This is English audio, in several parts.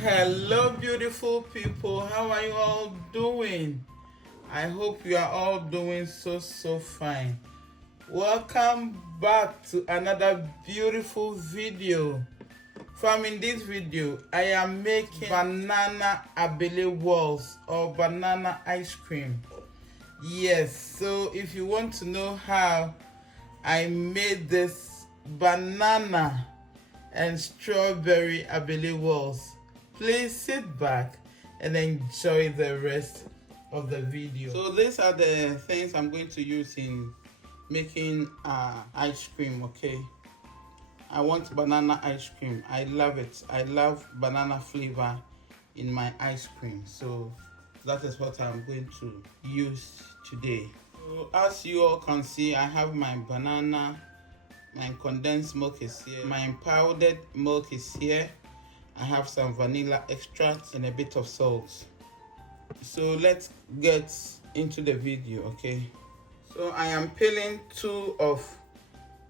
Hello, beautiful people. How are you all doing? I hope you are all doing so fine. Welcome back to another beautiful video. In this video, I am making banana abele walls or banana ice cream. Yes, so if you want to know how I made this banana and strawberry abele walls, please sit back and enjoy the rest of the video. So these are the things I'm going to use in making ice cream. Okay, I want banana ice cream. I love it. I love banana flavor in my ice cream, so that is what I'm going to use today. So as you all can see, I have my banana, my condensed milk is here, my powdered milk is here, I have some vanilla extract and a bit of salt. So let's get into the video. Okay, so I am peeling 2 of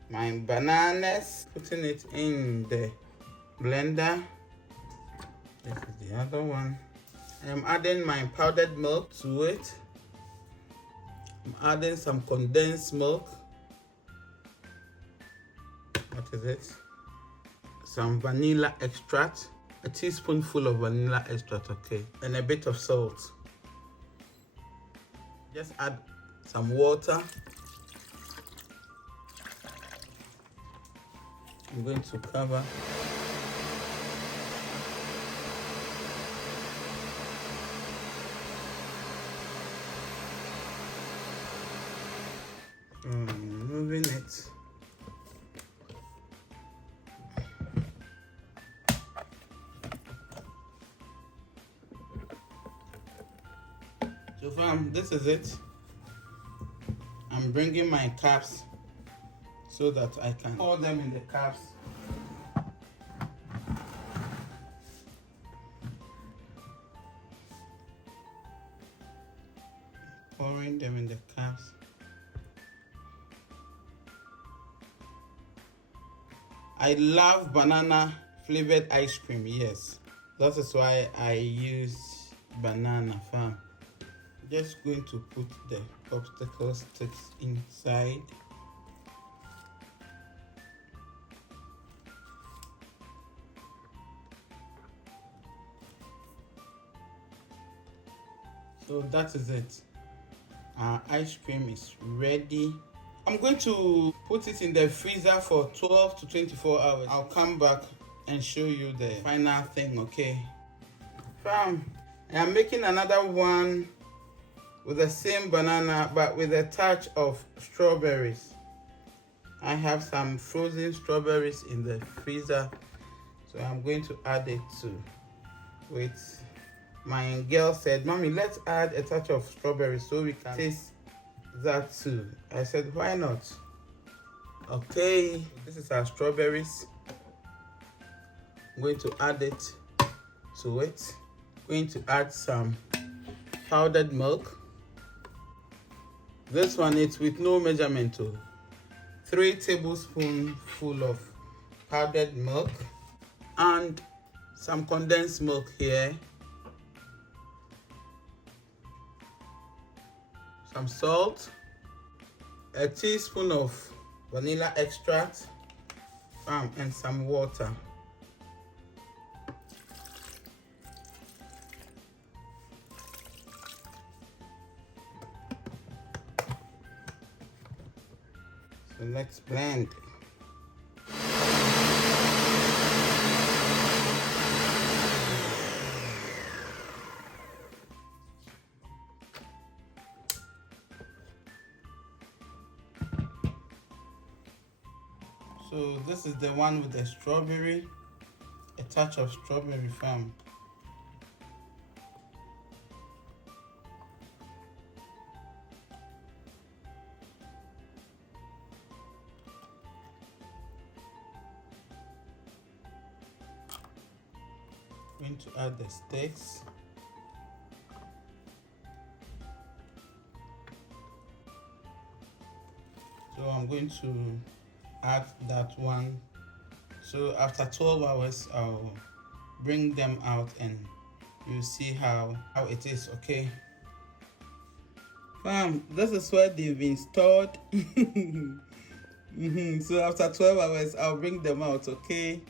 my bananas, putting it in the blender. This is the other one. I am adding my powdered milk to it. I'm adding some condensed milk. What is it? Some vanilla extract, a teaspoonful of vanilla extract, okay, and a bit of salt. Just add some water. I'm going to cover. Moving it. So fam, this is it. I'm bringing my cups so that I can pour them in the cups. Pouring them in the cups. I love banana flavored ice cream, yes. That is why I use banana, fam. Just going to put the popsicle sticks inside. So that is it. Our ice cream is ready. I'm going to put it in the freezer for 12 to 24 hours. I'll come back and show you the final thing, okay? Fam, I am making another one with the same banana but with a touch of strawberries. I have some frozen strawberries in the freezer, so I'm going to add it too. Wait, my girl said, "Mommy, let's add a touch of strawberries so we can taste that too." I said, why not? Okay, this is our strawberries. I'm going to add it to it. I'm going to add some powdered milk. This one is with no measurement. 3 tablespoons full of powdered milk and some condensed milk here, some salt, a teaspoon of vanilla extract, and some water. So let's blend. So this is the one with the strawberry, a touch of strawberry, fam. Going to add the sticks. So I'm going to add that one. So after 12 hours, I'll bring them out and you see how it is. Okay, fam, this is where they've been stored. So after 12 hours I'll bring them out. Okay,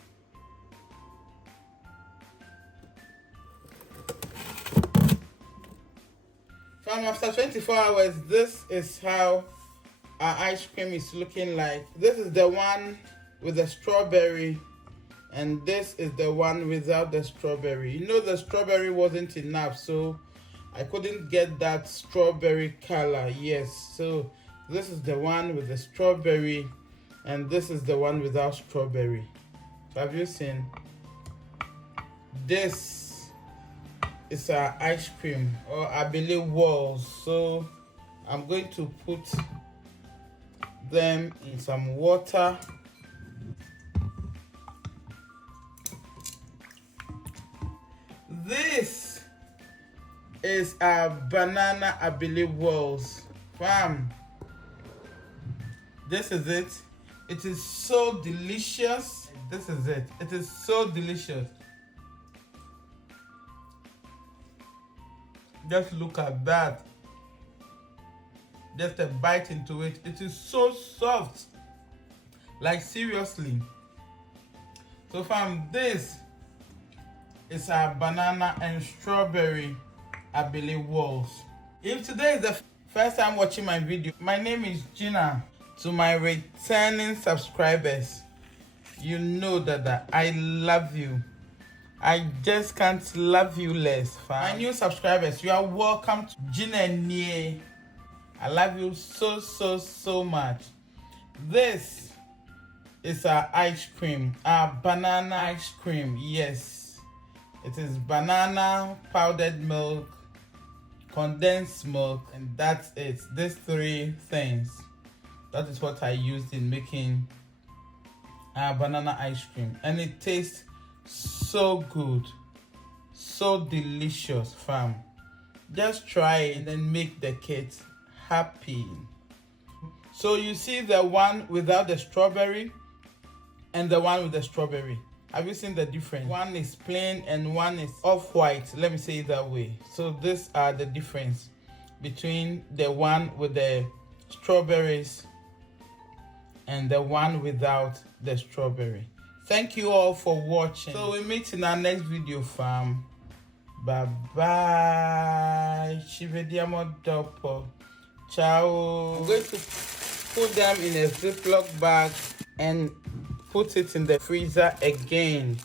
fam, after 24 hours this is how our ice cream is looking like. This is the one with the strawberry and this is the one without the strawberry. You know, the strawberry wasn't enough, so I couldn't get that strawberry color. Yes, so this is the one with the strawberry and this is the one without strawberry. So have you seen? This is our ice cream, or Abele walls. So I'm going to put them in some water. This is our banana Abele walls, fam. This is it. It is so delicious. This is it. It is so delicious. Just look at that. Just a bite into it. It is so soft. Like seriously. So fam, this is our banana and strawberry Abele walls. If today is the first time watching my video, my name is Gina. To my returning subscribers, you know that I love you. I just can't love you less, fam. My new subscribers, you are welcome to Gina Nie. I love you so much. This is our ice cream, our banana ice cream. Yes, it is banana, powdered milk, condensed milk, and that's it. These three things. That is what I used in making our banana ice cream, and it tastes so good, so delicious, fam. Just try it and then make the kids happy. So you see the one without the strawberry and the one with the strawberry. Have you seen the difference? One is plain and one is off-white. Let me say it that way. So these are the difference between the one with the strawberries and the one without the strawberry. Thank you all for watching. So we meet in our next video, fam. Bye bye. Chivediamo dopo. Ciao. I'm going to put them in a Ziploc bag and put it in the freezer again.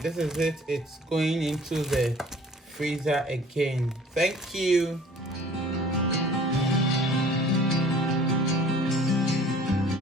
This is it. It's going into the freezer again. Thank you.